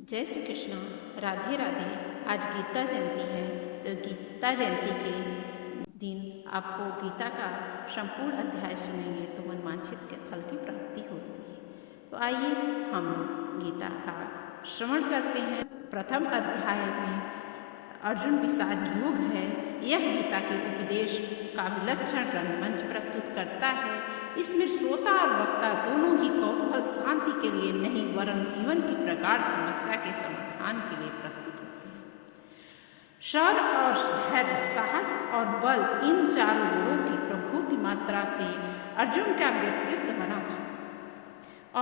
जय श्री कृष्ण। राधे राधे। आज गीता जयंती है, तो गीता जयंती के दिन आपको गीता का संपूर्ण अध्याय सुनेंगे तो मनवांछित के फल की प्राप्ति होती है। तो आइए हम लोग गीता का श्रवण करते हैं। प्रथम अध्याय में अर्जुन विषाद योग है। यह गीता के उपदेश का विलक्षण रंगमंच प्रस्तुत करता है। इसमें श्रोता और वक्ता दोनों ही कौतूहल शांति के लिए नहीं वरन जीवन की प्रगाढ़ समस्या के समाधान के लिए प्रस्तुत होते हैं। शौर्य और धैर्य, साहस और बल, इन चारों गुणों की प्रभुति मात्रा से अर्जुन का व्यक्तित्व बना था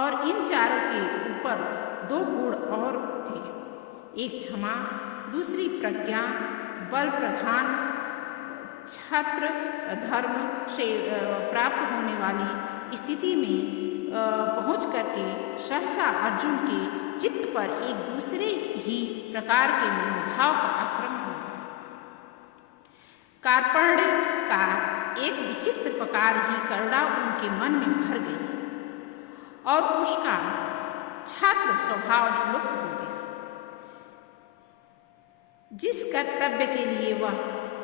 और इन चारों के ऊपर दो गुण और थे, एक क्षमा, दूसरी प्रज्ञा। बल प्रधान छात्र धर्म से प्राप्त होने वाली स्थिति में पहुंच करके सहसा अर्जुन के चित्त पर एक दूसरे ही प्रकार के मनोभाव का आक्रमण हुआ। कार्पण्य का एक विचित्र प्रकार ही करुणा उनके मन में भर गई और उसका छात्र स्वभाव लुप्त हो गया। जिस कर्तव्य के लिए वह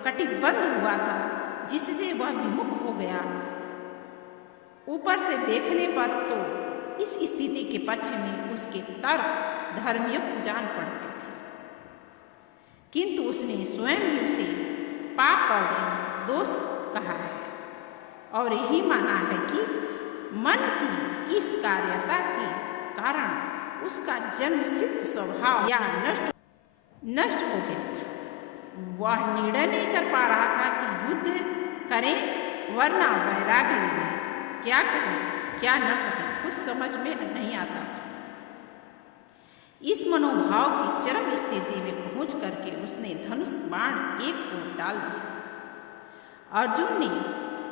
कटिबद्ध हुआ था, जिससे वह विमुख हो गया, ऊपर से देखने पर तो इस स्थिति के पक्ष में उसके तर्क धर्मयुक्त जान पड़ते थे, किंतु उसने स्वयं ही उसे पाप और दोष कहा है और यही माना है कि मन की इस कार्यता के कारण उसका जन्मसिद्ध स्वभाव या नष्ट हो गया था। वह निर्णय नहीं कर पा रहा था कि युद्ध करें वरना वैराग्य ले लें, क्या करें क्या न करें, कुछ समझ में नहीं आता था। इस मनोभाव की चरम स्थिति में पहुंच करके उसने धनुष बाण एक ओर डाल दिया।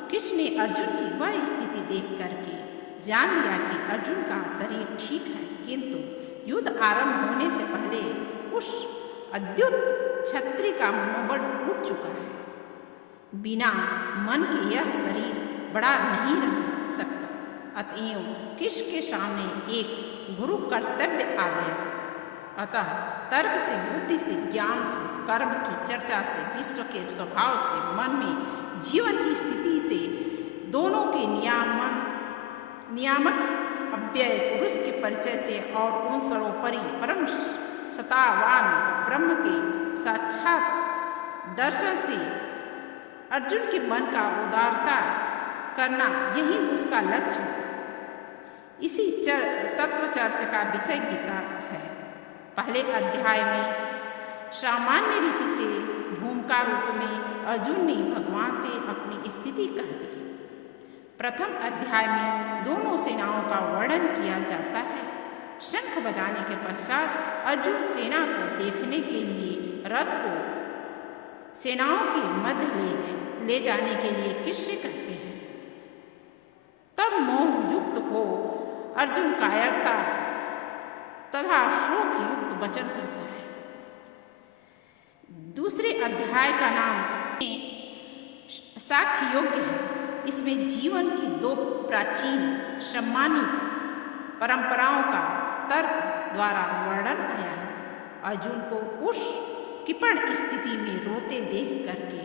कृष्ण ने अर्जुन की वह स्थिति देख करके जान लिया कि अर्जुन का शरीर ठीक है, किंतु युद्ध आरंभ होने से पहले उस अद्युत क्षत्रिय का मनोबल टूट चुका है। बिना मन के यह शरीर बड़ा नहीं रह सकता। अतएव कृष्ण के सामने एक गुरु कर्तव्य आ गया। अतः तर्क से, बुद्धि से, ज्ञान से, कर्म की चर्चा से, विश्व के स्वभाव से, मन में जीवन की स्थिति से, दोनों के नियामक अव्यय पुरुष के परिचय से और उन सर्वोपरि परम सत्तावान ब्रह्म के साक्षात दर्शन से अर्जुन के मन का उदारता करना, यही उसका लक्ष्य है। इसी तत्व चर्चा का विषय गीता है। पहले अध्याय में सामान्य रीति से भूमिका रूप में अर्जुन ने भगवान से अपनी स्थिति कह दी। प्रथम अध्याय में दोनों सेनाओं का वर्णन किया जाता है। शंख बजाने के पश्चात अर्जुन सेना को देखने के लिए रथ को सेनाओं के मध्य ले जाने के लिए कृष्ण कहते हैं। तब मोह युक्त हो अर्जुन कायरता तथा शोक युक्त वचन कहता है। दूसरे अध्याय का नाम साक्ष्य योग्य है। इसमें जीवन की दो प्राचीन सम्मानित परंपराओं का तर्क द्वारा वर्णन आया है। अर्जुन को उस कृपण स्थिति में रोते देख करके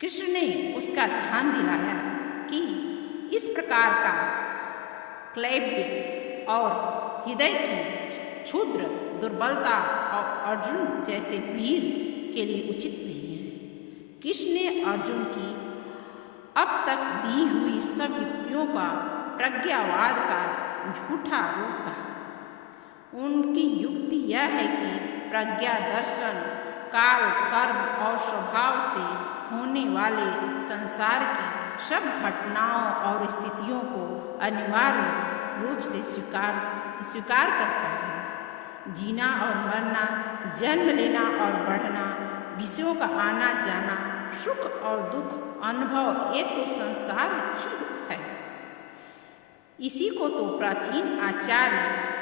कृष्ण ने उसका ध्यान दिलाया कि इस प्रकार का क्लैब्य और हृदय की क्षुद्र दुर्बलता और अर्जुन जैसे वीर के लिए उचित नहीं है। कृष्ण ने अर्जुन की अब तक दी हुई सब युक्तियों का प्रज्ञावाद का झूठा रूप कहा। उनकी युक्ति यह है कि प्रज्ञा दर्शन काल, कर्म और स्वभाव से होने वाले संसार की सब घटनाओं और स्थितियों को अनिवार्य रूप से स्वीकार करता है। जीना और मरना, जन्म लेना और बढ़ना, विषयों का आना जाना, सुख और दुख अनुभव, ये तो संसार ही है। इसी को तो प्राचीन आचार्य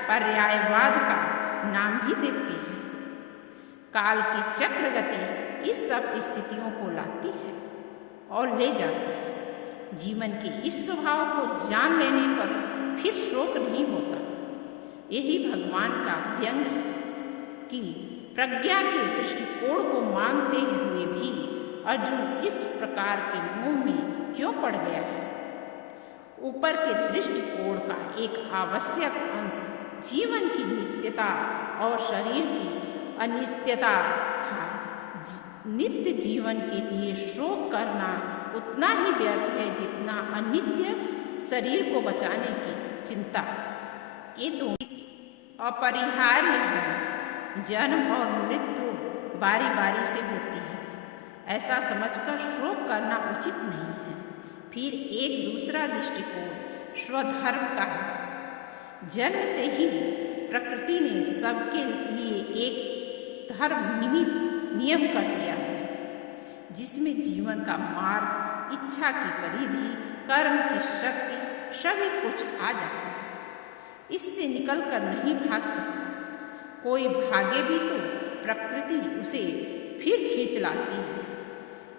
पर्यायवाद का नाम भी देते हैं। काल की चक्र गति इस सब स्थितियों को लाती है और ले जाती है। जीवन के इस स्वभाव को जान लेने पर फिर शोक नहीं होता। यही भगवान का व्यंग है कि प्रज्ञा के दृष्टिकोण को मानते हुए भी अर्जुन इस प्रकार के मोह में क्यों पड़ गया है। ऊपर के दृष्टिकोण का एक आवश्यक अंश जीवन की नित्यता और शरीर की अनित्यता था। नित्य जीवन के लिए शोक करना उतना ही व्यर्थ है जितना अनित्य शरीर को बचाने की चिंता। ये दोनों अपरिहार्य है। जन्म और मृत्यु बारी बारी से होती है, ऐसा समझकर शोक करना उचित नहीं है। फिर एक दूसरा दृष्टिकोण स्वधर्म का है। जन्म से ही प्रकृति ने सबके लिए एक धर्म नियम कर दिया है, जिसमें जीवन का मार्ग, इच्छा की परिधि, कर्म की शक्ति सभी कुछ आ जाता है। इससे निकल कर नहीं भाग सकता। कोई भागे भी तो प्रकृति उसे फिर खींच लाती है।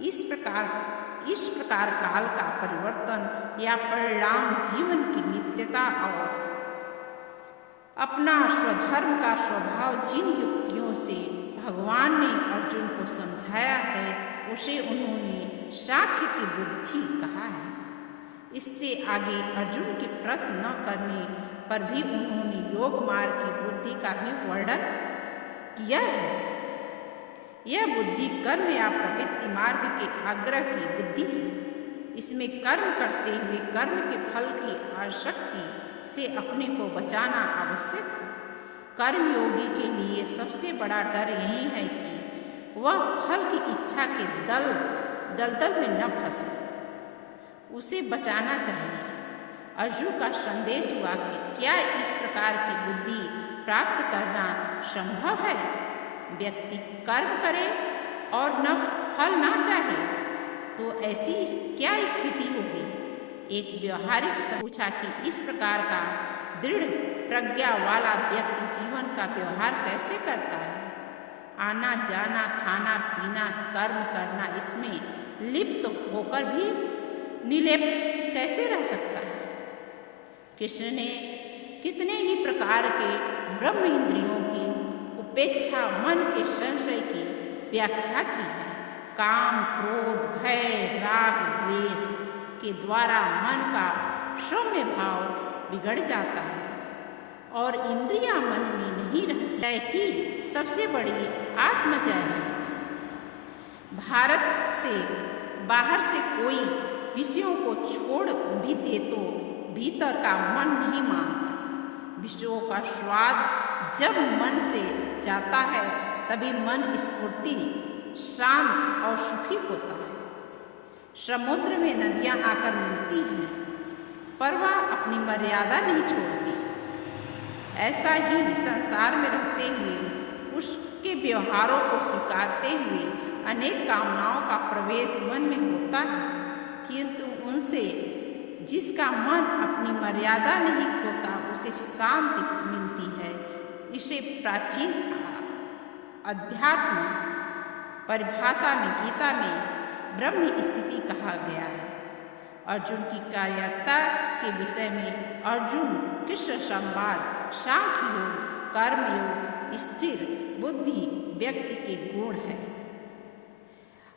इस प्रकार काल का परिवर्तन या परिणाम जीवन की नित्यता और अपना स्वधर्म का स्वभाव जिन युक्तियों से भगवान ने अर्जुन को समझाया है, उसे उन्होंने सांख्य की बुद्धि कहा है। इससे आगे अर्जुन के प्रश्न न करने पर भी उन्होंने योग मार्ग की बुद्धि का भी वर्णन किया है। यह बुद्धि कर्म या प्रवृत्ति मार्ग के आग्रह की बुद्धि है। इसमें कर्म करते हुए कर्म के फल की आसक्ति से अपने को बचाना आवश्यक है। कर्मयोगी के लिए सबसे बड़ा डर यही है कि वह फल की इच्छा के दलदल में न फंसे। उसे बचाना चाहिए। अर्जुन का संदेश हुआ कि क्या इस प्रकार की बुद्धि प्राप्त करना संभव है? व्यक्ति कर्म करे और न फल ना चाहे तो ऐसी क्या स्थिति होगी? एक व्यवहारिक से पूछा कि इस प्रकार का दृढ़ प्रज्ञा वाला व्यक्ति जीवन का व्यवहार कैसे करता है? आना जाना, खाना पीना, कर्म करना, इसमें लिप्त होकर भी निर्लेप कैसे रह सकता है? कृष्ण ने कितने ही प्रकार के ब्रह्म इंद्रियों की उपेक्षा, मन के संशय की व्याख्या की है। काम, क्रोध, भय, राग, द्वेष के द्वारा मन का सौम्य भाव बिगड़ जाता है और इंद्रियां मन में नहीं रहती है कि सबसे बड़ी आत्मजय है। भारत से बाहर से कोई विषयों को छोड़ भी दे तो भीतर का मन नहीं मानता। विषयों का स्वाद जब मन से जाता है तभी मन स्फूर्ति, शांत और सुखी होता है। समुद्र में नदियां आकर मिलती हैं, पर वह अपनी मर्यादा नहीं छोड़ती। ऐसा ही संसार में रहते हुए उसके व्यवहारों को स्वीकारते हुए अनेक कामनाओं का प्रवेश मन में होता है, किंतु उनसे जिसका मन अपनी मर्यादा नहीं खोता उसे शांति मिलती है। इसे प्राचीन अध्यात्म परिभाषा में गीता में ब्रह्म स्थिति कहा गया है। अर्जुन की कार्यता के विषय में अर्जुन कृष्ण संवाद, सांख्य योग, कर्म योग, स्थिर बुद्धि व्यक्ति के गुण है।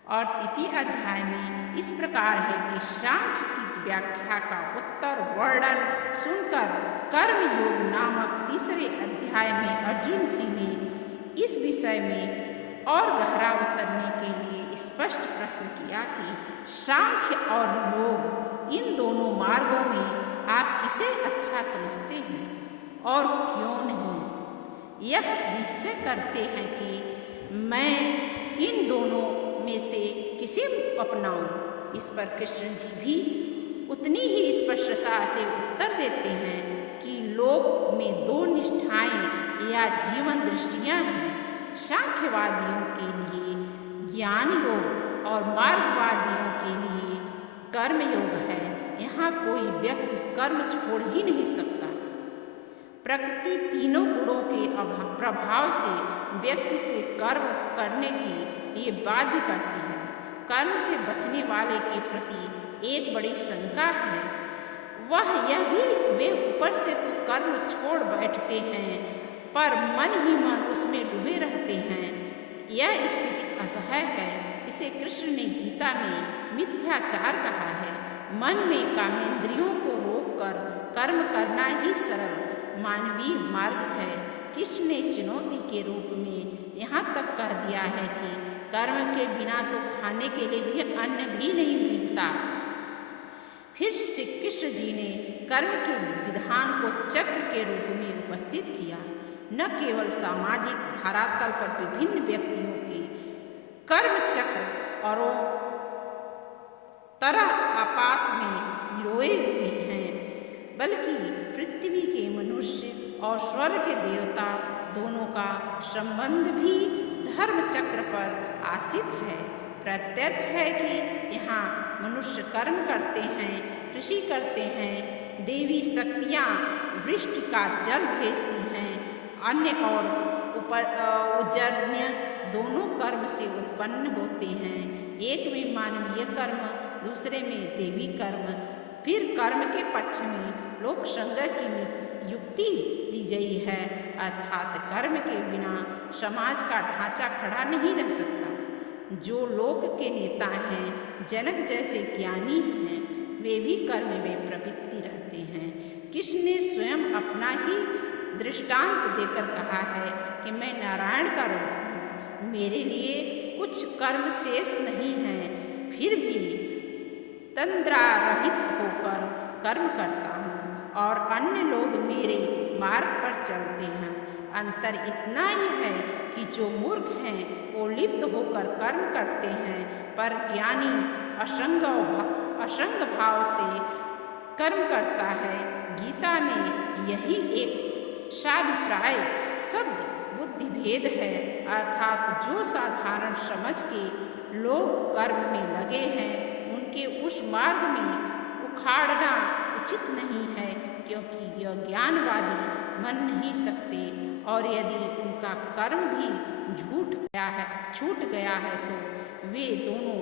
और तृतीय अध्याय में इस प्रकार है कि सांख्य की व्याख्या का उत्तर वर्णन सुनकर कर्म योग नामक तीसरे अध्याय में अर्जुन जी ने इस विषय में और गहरा उतरने के लिए स्पष्ट प्रश्न किया कि सांख्य और योग, इन दोनों मार्गों में आप किसे अच्छा समझते हैं और क्यों नहीं? यह निश्चय करते हैं कि मैं इन दोनों में से किसे अपनाऊं? इस पर कृष्ण जी भी उतनी ही स्पष्टता से उत्तर देते हैं कि लोक में दो निष्ठाएं या जीवन दृष्टियां हैं। सांख्यवादियों के लिए ज्ञान योग और मार्गवादियों के लिए कर्म योग है। यहाँ कोई व्यक्ति कर्म छोड़ ही नहीं सकता। प्रकृति तीनों गुणों के प्रभाव से व्यक्ति के कर्म करने के लिए बाध्य करती है। कर्म से बचने वाले के प्रति एक बड़ी शंका है। वह यह भी वे ऊपर से तो कर्म छोड़ बैठते हैं पर मन ही मन उसमें डूबे रहते हैं। यह स्थिति असह्य है। इसे कृष्ण ने गीता में मिथ्याचार कहा है। मन में कामेंद्रियों को रोककर कर्म करना ही सरल मानवीय मार्ग है। कृष्ण ने चुनौती के रूप में यहाँ तक कह दिया है कि कर्म के बिना तो खाने के लिए भी अन्न भी नहीं मिलता। फिर श्री कृष्ण जी ने कर्म के विधान को चक्र के रूप में उपस्थित किया। न केवल सामाजिक धरातल पर विभिन्न व्यक्तियों के कर्म चक्र और तरह आपस में पिरोए हुए हैं, बल्कि पृथ्वी के मनुष्य और स्वर्ग के देवता दोनों का संबंध भी धर्म चक्र पर आश्रित है। प्रत्यक्ष है कि यहाँ मनुष्य कर्म करते हैं, कृषि करते हैं, देवी शक्तियाँ वृष्टि का जल भेजती हैं, अन्य और उजर्ण्य दोनों कर्म से उत्पन्न होते हैं। एक में मानवीय कर्म, दूसरे में देवी कर्म। फिर कर्म के पक्ष में लोक संग्रह की युक्ति दी गई है, अर्थात कर्म के बिना समाज का ढांचा खड़ा नहीं रह सकता। जो लोक के नेता हैं, जनक जैसे ज्ञानी हैं, वे भी कर्म में प्रवृत्ति रहते हैं। कृष्ण ने स्वयं अपना ही दृष्टांत देकर कहा है कि मैं नारायण का रूप हूँ, मेरे लिए कुछ कर्म शेष नहीं है, फिर भी तंद्रारहित होकर कर्म करता हूँ और अन्य लोग मेरे मार्ग पर चलते हैं। अंतर इतना ही है कि जो मूर्ख हैं वो लिप्त होकर कर्म करते हैं, पर ज्ञानी असंग भाव से कर्म करता है। गीता में यही एक साभिप्राय शब्द बुद्धि भेद है, अर्थात जो साधारण समझ के लोग कर्म में लगे हैं उनके उस मार्ग में उखाड़ना उचित नहीं है, क्योंकि यह ज्ञानवादी मन नहीं सकते और यदि उनका कर्म भी छूट गया है तो वे दोनों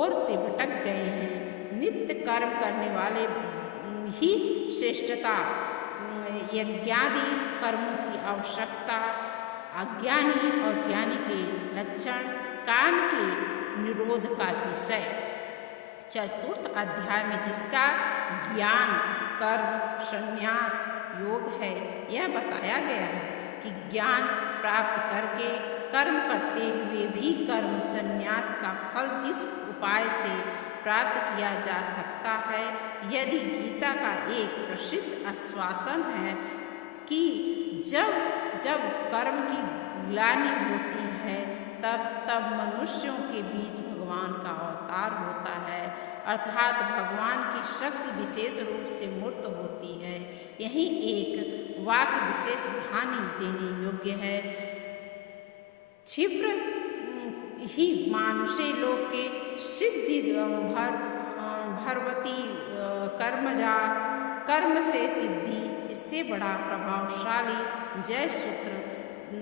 ओर से भटक गए हैं। नित्य कर्म करने वाले ही श्रेष्ठता, यज्ञादि कर्मों की आवश्यकता, अज्ञानी और ज्ञानी के लक्षण, काम के निरोध का विषय। चतुर्थ अध्याय में जिसका ज्ञान कर्म संन्यास योग है, यह बताया गया है कि ज्ञान प्राप्त करके कर्म करते हुए भी कर्म संन्यास का फल जिस उपाय से प्राप्त किया जा सकता है, यदि गीता का एक प्रसिद्ध आश्वासन है कि जब जब कर्म की ग्लानि होती है तब तब मनुष्यों के बीच भगवान का अवतार होता है, अर्थात भगवान की शक्ति विशेष रूप से मूर्त होती है। यही एक वाक्य विशेष ध्यान देने योग्य है। क्षिप्र ही मानुषे लोके सिद्धि भरवती कर्मजा, कर्म से सिद्धि, इससे बड़ा प्रभावशाली जय सूत्र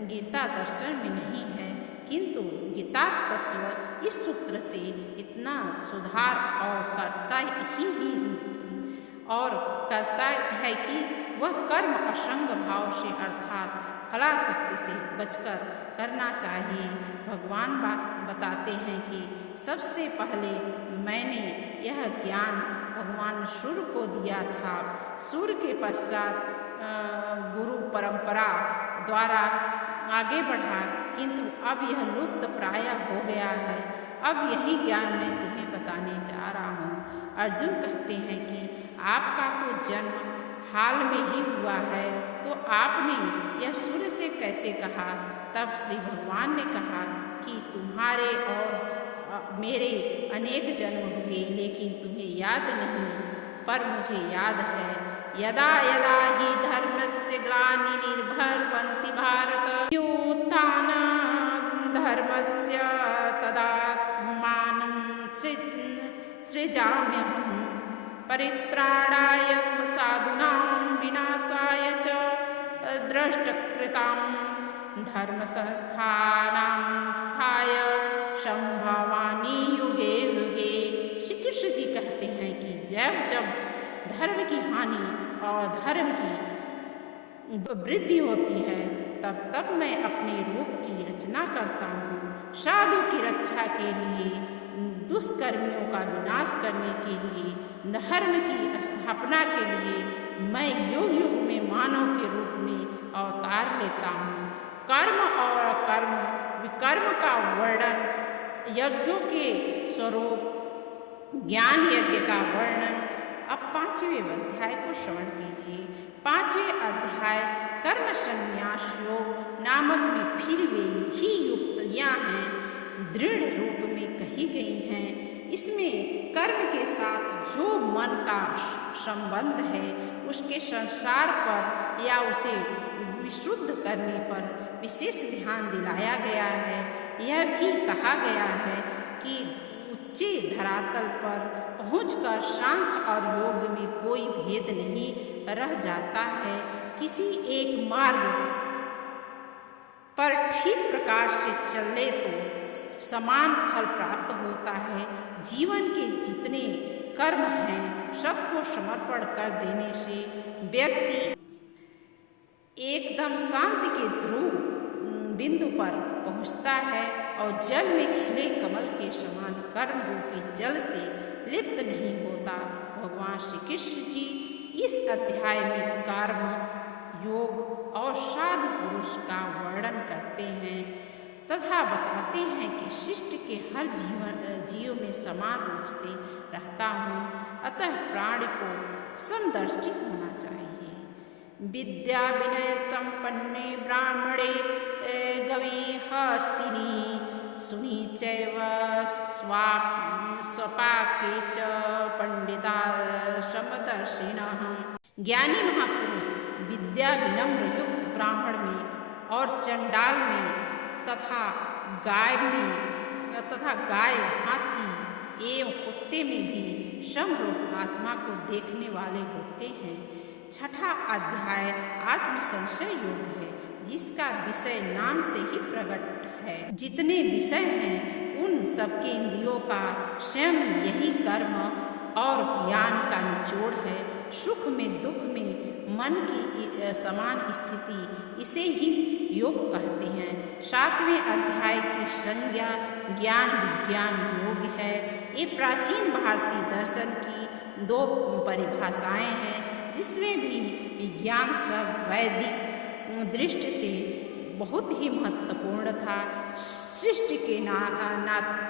गीता दर्शन में नहीं है, किंतु गीता तत्व इस सूत्र से इतना सुधार और करता है कि वह कर्म असंग भाव से अर्थात फलाशक्ति से बचकर करना चाहिए। भगवान बताते हैं कि सबसे पहले मैंने यह ज्ञान भगवान सूर्य को दिया था, सूर्य के पश्चात गुरु परंपरा द्वारा आगे बढ़ा, किंतु अब यह लुप्त प्राय हो गया है। अब यही ज्ञान मैं तुम्हें बताने जा रहा हूँ। अर्जुन कहते हैं कि आपका तो जन्म हाल में ही हुआ है, तो आपने यह सूर्य से कैसे कहा? तब श्री भगवान ने कहा कि तुम्हारे और मेरे अनेक जन्म हुए, लेकिन तुम्हें याद नहीं, पर मुझे याद है। यदा यदा हि धर्मस्य ग्लानिर्भवति भारत, योत्थानं धर्मस्य तदात्मानं सृजाम्यहम्, परित्राणाय साधूनां विनाशाय च द्रष्टकृतां धर्म संस्थानाय संभवामि युगे युगे। श्री कृष्ण जी कहते हैं कि जब जब धर्म की हानि और धर्म की वृद्धि होती है, तब तब मैं अपने रूप की रचना करता हूँ। साधु की रक्षा के लिए, दुष्कर्मियों का विनाश करने के लिए, धर्म की स्थापना के लिए मैं युग युग में मानव के रूप में अवतार लेता हूँ। कर्म और अकर्म विकर्म का वर्णन, यज्ञों के स्वरूप, ज्ञान यज्ञ का वर्णन। अब 5वें अध्याय को श्रवण कीजिए। 5वें अध्याय कर्म संन्यास योग नामक में फिर वे ही युक्तियाँ हैं दृढ़ रूप में कही गई हैं। इसमें कर्म के साथ जो मन का संबंध है उसके संसार पर या उसे विशुद्ध करने पर विशेष ध्यान दिलाया गया है। यह भी कहा गया है कि उच्चे धरातल पर पहुंचकर सांख्य और योग में कोई भेद नहीं रह जाता है। किसी एक मार्ग पर ठीक प्रकार से चले तो समान फल प्राप्त होता है। जीवन के जितने कर्म हैं सबको समर्पण कर देने से व्यक्ति एकदम शांति के ध्रुव बिंदु पर पहुंचता है और जल में खिले कमल के समान कर्म रूपी जल से लिप्त नहीं होता। भगवान श्री कृष्ण जी इस अध्याय में कर्म, योग और साधु पुरुष का वर्णन करते हैं तथा बताते हैं कि शिष्ट के हर जीव में समान रूप से रहता हूँ, अतः प्राणी को समदर्शी होना चाहिए। विद्या विनय संपन्ने ब्राह्मणे गवीहस्तिनी सुनी चैव स्वपाके च पंडिता समदर्शिनः। ज्ञानी महापुरुष विद्या विनम्र युक्त ब्राह्मण में और चंडाल में तथा गाय, हाथी एवं कुत्ते में भी समरूप आत्मा को देखने वाले होते हैं। छठा अध्याय आत्म संशय योग है, जिसका विषय नाम से ही प्रकट है। जितने विषय हैं उन सबके इंद्रियों का स्वयं यही कर्म और ज्ञान का निचोड़ है। सुख में दुख में मन की समान स्थिति, इसे ही योग कहते हैं। 7वें अध्याय की संज्ञा ज्ञान विज्ञान योग है। ये प्राचीन भारतीय दर्शन की 2 परिभाषाएं हैं, जिसमें भी विज्ञान सब वैदिक दृष्टि से बहुत ही महत्वपूर्ण था। सृष्टि के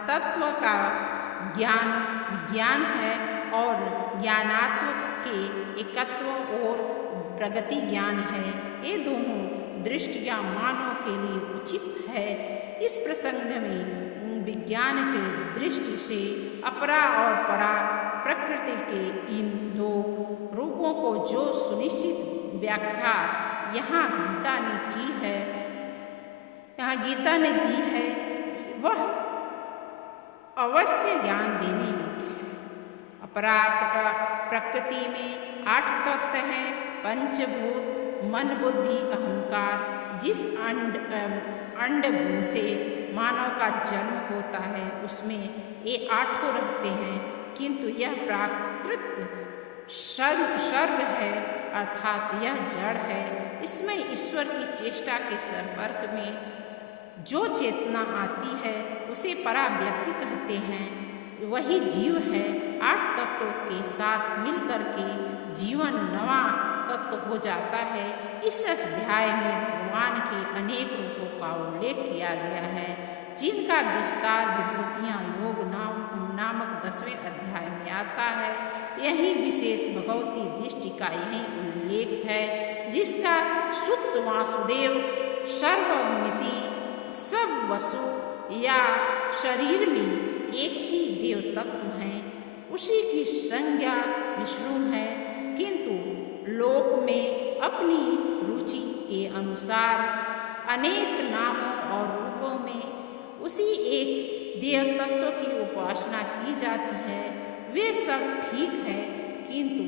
तत्व का ज्ञान विज्ञान है और ज्ञानात्मक के एकत्व और प्रगति ज्ञान है। ये दोनों दृष्टियाँ मानव के लिए उचित है। इस प्रसंग में विज्ञान के दृष्टि से अपरा और परा प्रकृति के इन 2 रूपों को जो सुनिश्चित व्याख्या यहाँ गीता ने की है, दी है, वह अवश्य ज्ञान देने योग्य है। अपरा प्रकृति में 8 तत्व हैं, पंचभूत, मन, बुद्धि, अहंकार। जिस अंड से मानव का जन्म होता है उसमें ये 8 रहते हैं, किंतु यह प्राकृत सर्ग है, अर्थात यह जड़ है। इसमें ईश्वर की चेष्टा के संपर्क में जो चेतना आती है उसे परा व्यक्ति कहते हैं, वही जीव है। 8 तत्वों के साथ मिलकर के जीवन नवा तत्व हो जाता है। इस अध्याय में भगवान के अनेक रूपों का उल्लेख किया गया है, जिनका विस्तार विभूतियाँ योग नामक 10वें अध्याय में आता है। यही विशेष भगवती दृष्टि का यही उल्लेख है, जिसका सुत वासुदेव सर्वमिति सब वसु या शरीर में एक ही देव तत्व हैं, उसी की संज्ञा विष्णु है, किंतु लोक में अपनी रुचि के अनुसार अनेक नामों और रूपों में उसी एक देव तत्व की उपासना की जाती है। वे सब ठीक है, किंतु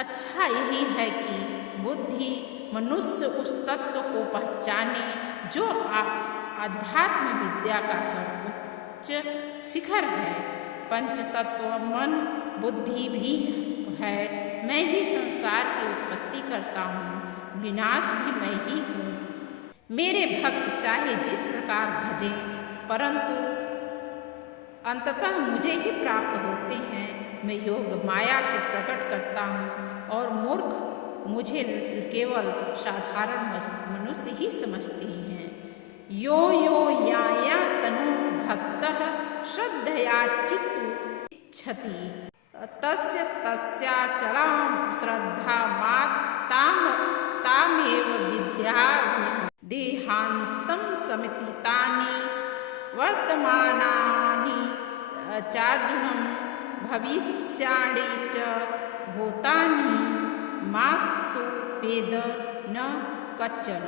अच्छा यही है कि बुद्धि मनुष्य उस तत्व को पहचाने जो अध्यात्म विद्या का सर्वोच्च शिखर है। पंच तत्व मन बुद्धि भी है, मैं ही संसार की उत्पत्ति करता हूँ, विनाश भी मैं ही हूँ। मेरे भक्त चाहे जिस प्रकार भजें, परंतु अंततः मुझे ही प्राप्त होते हैं। मैं योग माया से प्रकट करता हूँ और मूर्ख मुझे केवल साधारण मनुष्य ही समझते हैं। यो यो याया तनु भक्तः श्रद्धया चित्तुच्छति तस्य तस्याचलां श्रद्धा तामेव विद्याम्यहम्। देहान्तं समितितानि वर्तमानानि चार्जुनं भविष्याणि च भूतानि मातु वेद न कच्चन।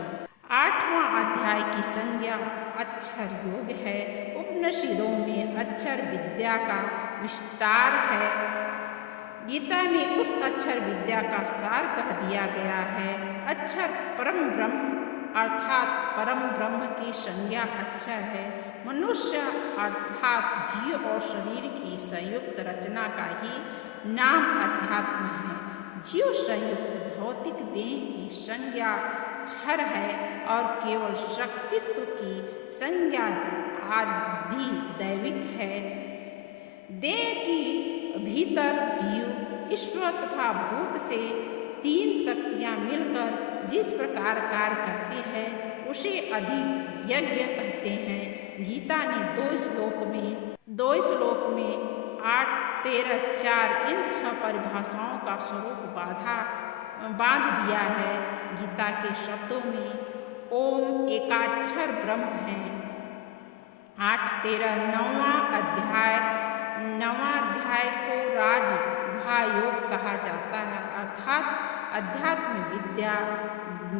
8वां अध्याय की संज्ञा अक्षर योग है। उपनिषदों में अक्षर विद्या का विस्तार है। गीता में उस अक्षर विद्या का सार कह दिया गया है। अक्षर परम ब्रह्म अर्थात परम ब्रह्म की संज्ञा अक्षर है। मनुष्य अर्थात जीव और शरीर की संयुक्त रचना का ही नाम अध्यात्म है। जीव संयुक्त भौतिक देह की संज्ञा क्षर है और केवल शक्तित्व की संज्ञा आदि दैविक है। देह की भीतर जीव, ईश्वर तथा भूत से 3 शक्तियाँ मिलकर जिस प्रकार कार्य करती है उसे अधियज्ञ कहते हैं। गीता ने 2 श्लोक में 8, 13, 4 इन 6 परिभाषाओं का स्वरूप बांध दिया है। गीता के शब्दों में ओम एकाक्षर ब्रह्म है। 8, 13 9वां अध्याय को राजगुहा योग कहा जाता है, अर्थात अध्यात्म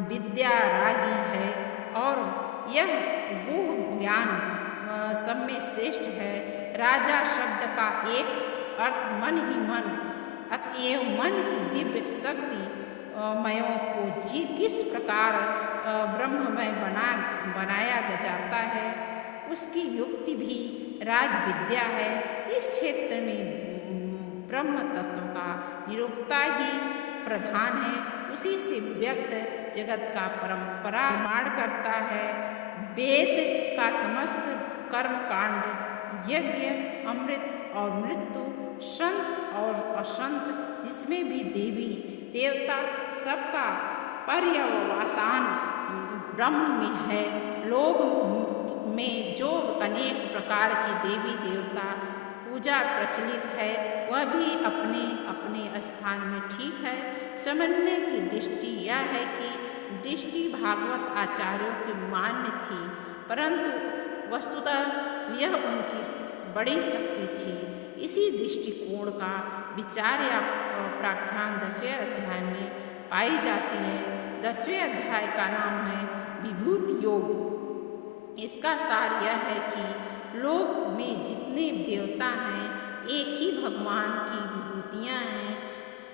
विद्या रागी है और यह गुह ज्ञान सब में श्रेष्ठ है। राजा शब्द का एक अर्थ मन ही मन, अतएव मन की दिव्य शक्ति मयों को किस प्रकार ब्रह्ममय बनाया जाता है उसकी युक्ति भी राज विद्या है। इस क्षेत्र में ब्रह्म तत्व का निरूपता ही प्रधान है। उसी से व्यक्त जगत का परंपरा निर्माण करता है। वेद का समस्त कर्म कांड, यज्ञ, अमृत और मृत्यु, संत और असंत, जिसमें भी देवी देवता सबका पर्यवसान ब्रह्म में है। लोक में जो अनेक प्रकार की देवी देवता पूजा प्रचलित है वह भी अपने अपने स्थान में ठीक है। समझने की दृष्टि यह है कि दृष्टि भागवत आचार्यों की मान्य थी, परंतु वस्तुतः यह उनकी बड़ी शक्ति थी। इसी दृष्टिकोण का विचार या व्याख्यान 10वें अध्याय में पाई जाती है। 10वें अध्याय का नाम है विभूति योग। इसका सार यह है कि लोक में जितने देवता हैं एक ही भगवान की विभूतियाँ हैं।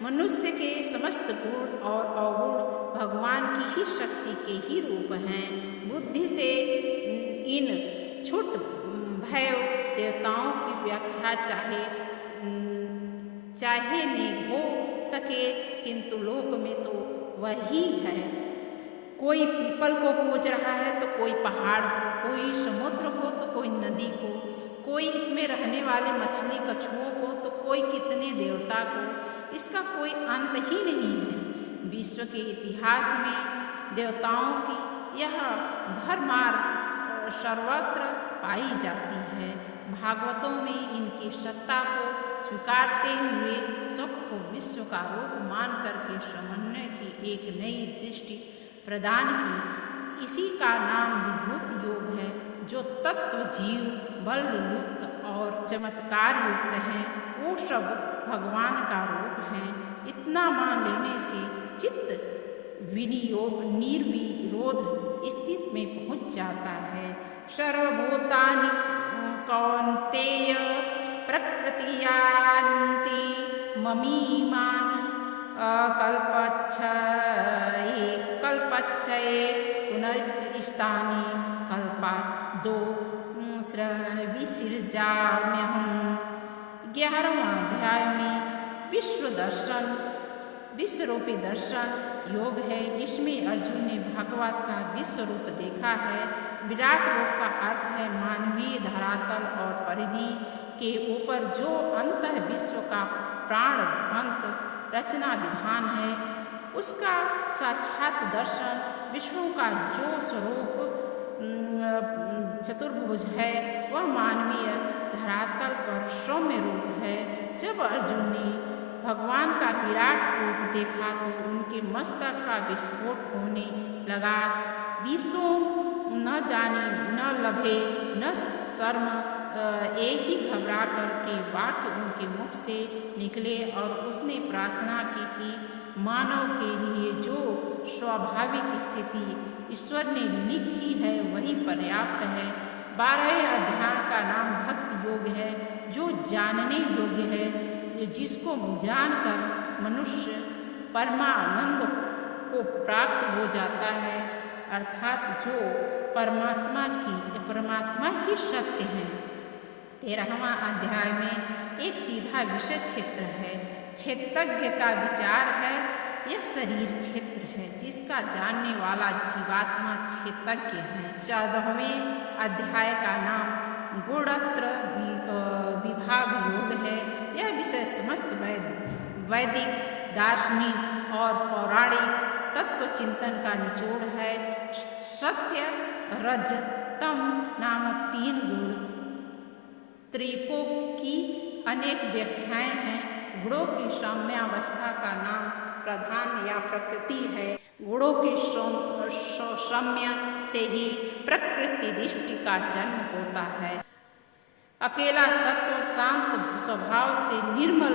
मनुष्य के समस्त गुण और अवगुण भगवान की ही शक्ति के ही रूप हैं। बुद्धि से इन छुट भय देवताओं की व्याख्या चाहे नहीं हो सके, किंतु लोक में तो वही है। कोई पीपल को पूज रहा है तो कोई पहाड़ को, कोई समुद्र को तो कोई नदी को, कोई इसमें रहने वाले मछली कछुओं को तो कोई कितने देवता को। इसका कोई अंत ही नहीं है। विश्व के इतिहास में देवताओं की यह भरमार सर्वत्र पाई जाती है। भागवतों में इनकी सत्ता को स्वीकारते हुए सबको विश्व का रूप मान करके समझने की एक नई दृष्टि प्रदान की। इसी का नाम विभूति योग है। जो तत्व जीव बल युक्त और चमत्कार युक्त हैं वो सब भगवान का रूप हैं। इतना मान लेने से चित्त विनियोग निर्विरोध स्थिति में पहुँच जाता है। सर्वभूतानि कौन्तेय प्रकृतियान्ति ममीमान् कल्पच्छये पुनस्तानि कल्पादो विसृजाम्यहम्। 11वां अध्याय में विश्व दर्शन विश्व रूपी दर्शन योग है। इसमें अर्जुन ने भगवत का विश्व रूप देखा है। विराट रूप का अर्थ है मानवीय धरातल और परिधि के ऊपर जो अंत विश्व का प्राण अंत रचना विधान है, उसका साक्षात दर्शन। विश्वों का जो स्वरूप चतुर्भुज है वह मानवीय धरातल पर सौम्य रूप है। जब अर्जुन ने भगवान का विराट रूप देखा तो उनके मस्तक का विस्फोट होने लगा। दिशों न जाने न लभे न शर्म, एक ही घबरा कर के वाक्य उनके मुख से निकले और उसने प्रार्थना की कि मानव के लिए जो स्वाभाविक स्थिति ईश्वर ने लिखी है वही पर्याप्त है। 12वें अध्याय का नाम भक्ति योग है, जो जानने योग्य है, जिसको जानकर मनुष्य परमानंद को प्राप्त हो जाता है, अर्थात जो परमात्मा ही सत्य है। 13वां अध्याय में एक सीधा विषय क्षेत्र है। क्षेत्रज्ञ का विचार है यह शरीर क्षेत्र है, जिसका जानने वाला जीवात्मा क्षेत्रज्ञ है। 14वें अध्याय का नाम गुणत्र विभाग योग है। यह विषय समस्त वैदिक दार्शनिक और पौराणिक तत्व चिंतन का निचोड़ है। सत्य रज तम नामक 3 गुण त्रिकों की अनेक व्याख्याएं हैं। गुणों की साम्यावस्था का नाम प्रधान या प्रकृति है। गुणों के साम्य से ही प्रकृति दृष्टि का जन्म होता है। अकेला सत्व शांत स्वभाव से निर्मल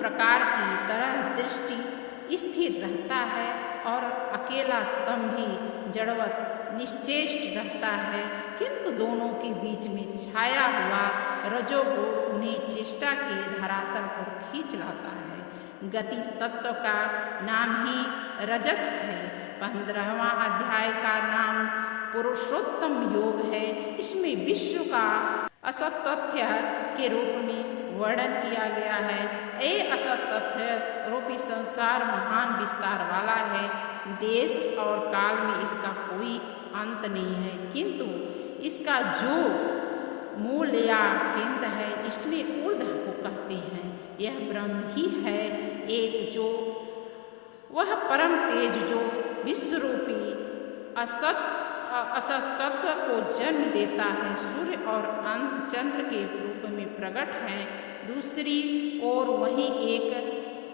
प्रकार की तरह दृष्टि स्थिर रहता है और अकेला तम भी जड़वत निश्चेष्ट रहता है, किंतु दोनों के बीच में छाया हुआ रजोगुण उन्हें चेष्टा के धरातल पर खींच लाता है। गति तत्व का नाम ही रजस है। 15वां अध्याय का नाम पुरुषोत्तम योग है। इसमें विश्व का असत्य के रूप में वर्णन किया गया है। ये असत्य रूपी संसार महान विस्तार वाला है। देश और काल में इसका कोई अंत नहीं है, किंतु इसका जो मूल या केंद्र है इसमें ऊर्ध्व को कहते हैं। यह ब्रह्म ही है एक, जो वह परम तेज जो विश्वरूपी असतत्व को जन्म देता है, सूर्य और चंद्र के रूप में प्रकट है। दूसरी ओर वही एक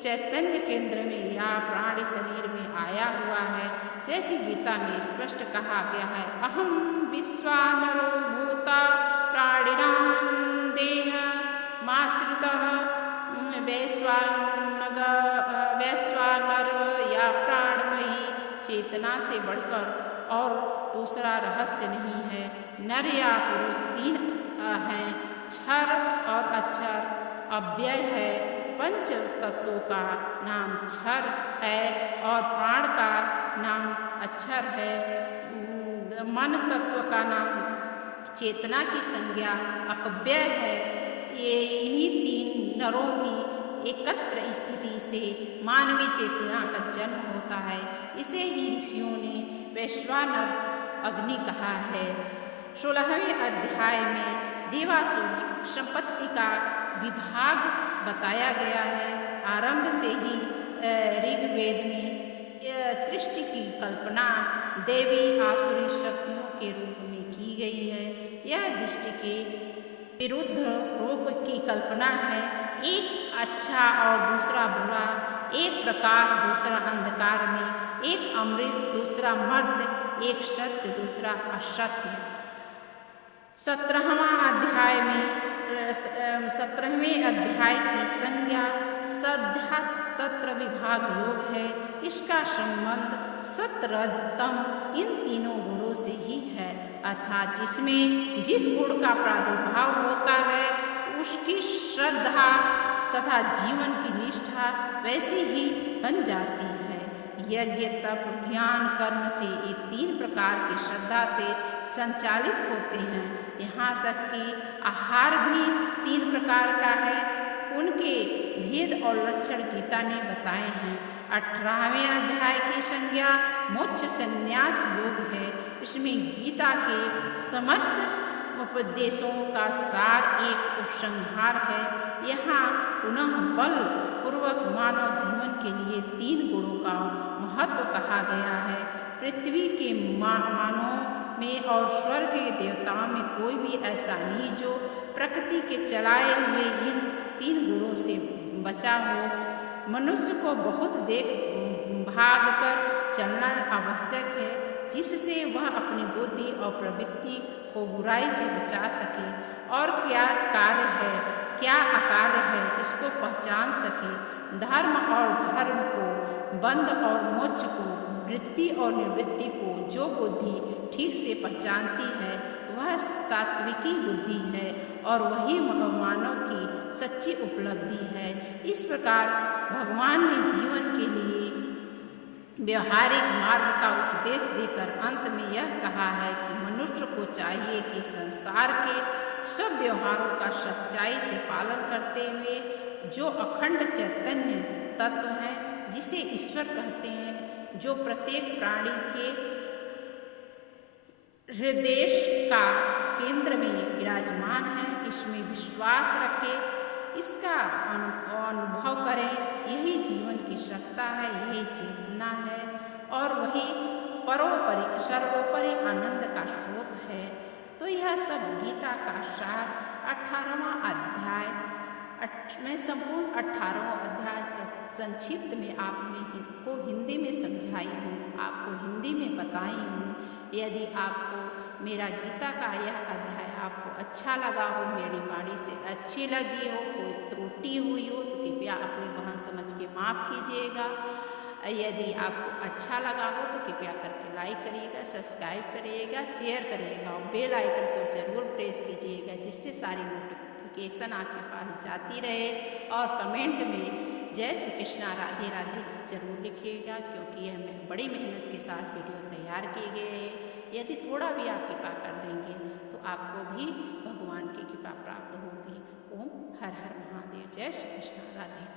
चैतन्य केंद्र में या प्राणी शरीर में आया हुआ है, जैसी गीता में स्पष्ट कहा गया है। अहम विश्वानरो भूता प्राणिनां देह माश्रितः वैश्वानर या प्राणमयी चेतना से बढ़कर और दूसरा रहस्य नहीं है। नर या पुरुष 3 हैं, क्षर और अक्षर, अव्यय है। पंच तत्वों का नाम क्षर है और प्राण का नाम अक्षर है। मन तत्व का नाम चेतना की संज्ञा अपव्यय है। ये इन्हीं 3 नरों की एकत्र स्थिति से मानवीय चेतना का जन्म होता है। इसे ही ऋषियों ने वैश्वानर अग्नि कहा है। 16वें अध्याय में देवासुर संपत्ति का विभाग बताया गया है। आरंभ से ही ऋग्वेद में सृष्टि की कल्पना देवी आसुरी शक्तियों के रूप में की गई है। यह दृष्टि के विरुद्ध रूप की कल्पना है। एक अच्छा और दूसरा बुरा, एक प्रकाश दूसरा अंधकार में, एक अमृत दूसरा मर्त्य, एक सत्य दूसरा असत्य। 17वें अध्याय की संज्ञा सद्या तत्र विभाग योग है। इसका संबंध सत्रज तम इन 3 गुणों से ही है, अर्थात जिसमें जिस गुण का प्रादुर्भाव होता है उसकी श्रद्धा तथा जीवन की निष्ठा वैसी ही बन जाती है। यज्ञ तप ज्ञान कर्म से ये 3 प्रकार की श्रद्धा से संचालित होते हैं। यहाँ तक कि आहार भी 3 प्रकार का है। उनके भेद और लक्षण गीता ने बताए हैं। 18वें अध्याय की संज्ञा मोक्ष संन्यास योग है। इसमें गीता के समस्त उपदेशों का सार एक उपसंहार है। यहाँ पुनः बल पूर्वक मानव जीवन के लिए 3 गुणों का महत्व कहा गया है। पृथ्वी के मानवों में और स्वर्ग के देवताओं में कोई भी ऐसा नहीं जो प्रकृति के चलाए हुए इन 3 गुणों से बचा हो। मनुष्य को बहुत देख भाग कर चलना आवश्यक है, जिससे वह अपनी बुद्धि और प्रवृत्ति को बुराई से बचा सके और क्या कार्य है क्या अकार्य है इसको पहचान सके। धर्म और धर्म को, बंध और मोक्ष को, वृत्ति और निवृत्ति को जो बुद्धि ठीक से पहचानती है वह सात्विकी बुद्धि है और वही मानव की सच्ची उपलब्धि है। इस प्रकार भगवान ने जीवन के लिए व्यवहारिक मार्ग का उपदेश देकर अंत में यह कहा है कि मनुष्य को चाहिए कि संसार के सब व्यवहारों का सच्चाई से पालन करते हुए जो अखंड चैतन्य तत्व है, जिसे ईश्वर कहते हैं, जो प्रत्येक प्राणी के हृदय का केंद्र में विराजमान है, इसमें विश्वास रखें, इसका अनुभव करें। यही जीवन की सत्ता है, यही चेतना है और वही परोपरि सर्वोपरि आनंद का स्रोत है। तो यह सब गीता का सार 18वां अध्याय मैं संपूर्ण 18वां अध्याय संक्षिप्त में आपको हिंदी में समझाई हूँ, आपको हिंदी में बताई हूँ। यदि आपको मेरा गीता का यह अध्याय आपको अच्छा लगा हो, मेरी वाणी से अच्छी लगी हो, कोई त्रुटि हुई हो तो कृपया अपनी बहन समझ के माफ़ कीजिएगा। यदि आपको अच्छा लगा हो तो कृपया करके लाइक करिएगा, सब्सक्राइब करिएगा, शेयर करिएगा और बेल आइकन को ज़रूर प्रेस कीजिएगा, जिससे सारी नोटिफिकेशन आपके पास जाती रहे। और कमेंट में जय श्री कृष्णा राधे राधे जरूर लिखिएगा, क्योंकि यह बड़ी मेहनत के साथ वीडियो तैयार किए गए हैं। यदि थोड़ा भी आप कृपा कर देंगे तो आपको भी भगवान की कृपा प्राप्त होगी। ओम हर हर महादेव। जय श्री कृष्णा राधे।